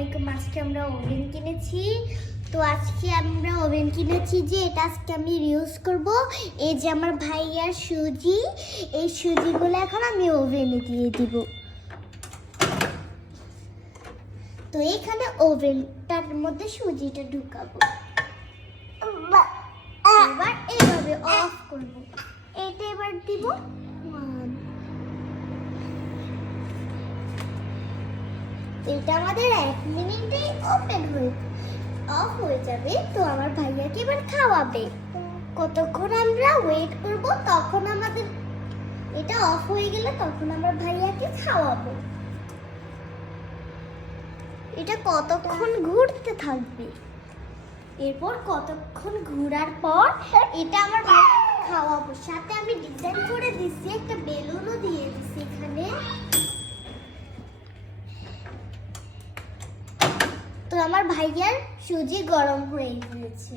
আলাইকুম। আজকে আমরা ওভেন কিনেছি। তো আজকে আমরা ওভেন কিনেছি যে এটা আজকে আমি ইউজ করব। এই যে আমার ভাইয়ার সুজি, এই সুজিগুলো এখন আমি ওভেনে দিয়ে দিব। তো এখানে ওভেনটার মধ্যে সুজিটা ঢুকাবো। এবার এইভাবে অফ করব। এটা এবার দিব। এটা আমাদের 1 মিনিটেই অফ হয়ে যাবে। তো আমার ভাইয়াকে এবার খাওয়াবে। কতক্ষণ আমরা ওয়েট করব, তখন আমাদের এটা অফ হয়ে গেলে তখন আমরা ভাইয়াকে খাওয়াবো। এটা কতক্ষণ ঘুরতে থাকবে, এরপর কতক্ষণ ঘোরার পর এটা আমার ভাইয়াকে খাওয়াবো। সাথে আমি ডিজাইন করে দিচ্ছি, একটা বেলুনও দিয়ে দিচ্ছি এখানে। তো আমার ভাইয়ার সুজি গরম হয়ে গিয়েছে।